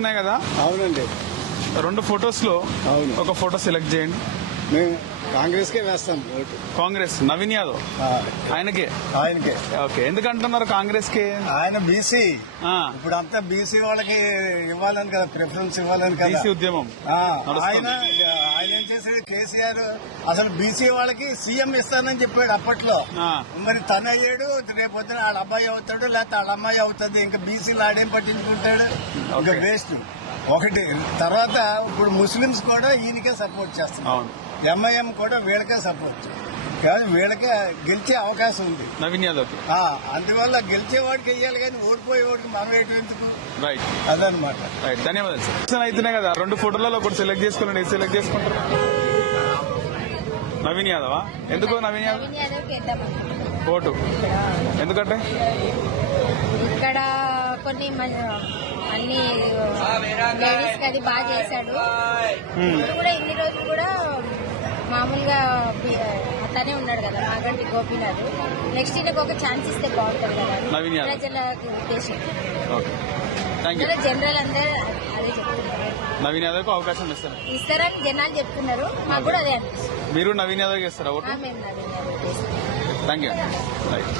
ఉన్నాయి కదా? అవునండి. 2 ఫొటోస్ లో అవును. ఒక ఫోటో సెలెక్ట్ చేయండి. మేము కాంగ్రెస్ కే వేస్తాం ఓటు. కాంగ్రెస్ నవీన్ యాదవ్ ఆయనకే. ఆయనకే. ఓకే, ఎందుకంటున్నారు కాంగ్రెస్ కి? ఆయన బీసీ. ఇప్పుడు అంతా బీసీ వాళ్ళకి ఇవ్వాలని కదా, ప్రిఫరెన్స్ ఇవ్వాలని కదా బీసీ ఉద్యమం. ఆయన ఏం చేశాడు కేసీఆర్, అసలు బీసీ వాళ్ళకి సీఎం ఇస్తానని చెప్పాడు అప్పట్లో. మరి తను అయ్యాడు, రేపు పొద్దున వాళ్ళ అబ్బాయి అవుతాడు, లేకపోతే వాళ్ళ అమ్మాయి అవుతుంది. ఇంకా బీసీలు ఆడేం పట్టించుకుంటాడు, ఇంకా వేస్ట్. ఒకటి తర్వాత ఇప్పుడు ముస్లింస్ కూడా ఈయనకే సపోర్ట్ చేస్తున్నారు. ఎంఐఎం కూడా వీళ్ళకే సపోర్ట్ కాదు, వీళ్ళకే గెలిచే అవకాశం ఉంది నవీన్ యాదవ్. అందువల్ల గెలిచేవాడికి వెయ్యాలి కానీ ఓడిపోయేవాడికి మనం వేయటం ఎందుకు? రైట్, అదనమాట. రైట్, ధన్యవాదాలు సార్. అయితేనే కదా 2 ఫోటోలలో ఒకటి సెలెక్ట్ చేసుకోండి. ఏది సెలెక్ట్ చేసుకుంటారు? నవీన్ యాదవా? ఎందుకు నవీన్ యాదవ్ ఓటు? ఎందుకంటే ఇక్కడ కొన్ని అన్ని లేడీస్ అది బాగా చేశాడు. ఇప్పుడు కూడా ఇన్ని రోజులు కూడా మామూలుగా అతనే ఉన్నాడు కదా మాగంటి గోపీనాథ్. నెక్స్ట్ ఈయనకు ఒక ఛాన్స్ ఇస్తే బాగుంటుంది కదా ప్రజలకి ఉద్దేశం. జనరల్ అందరూ అదే చెప్తున్నారు, నవీన్ యాదవ్ అవకాశం ఇస్తారని జనాలు చెప్తున్నారు. మాకు కూడా అదే అనిపిస్తుంది. మీరు నవీన్ యాదవ్ చేస్తారా ఓటు? మేము నవీన్ యాదవ్ చేస్తాం. Thank you. రైట్.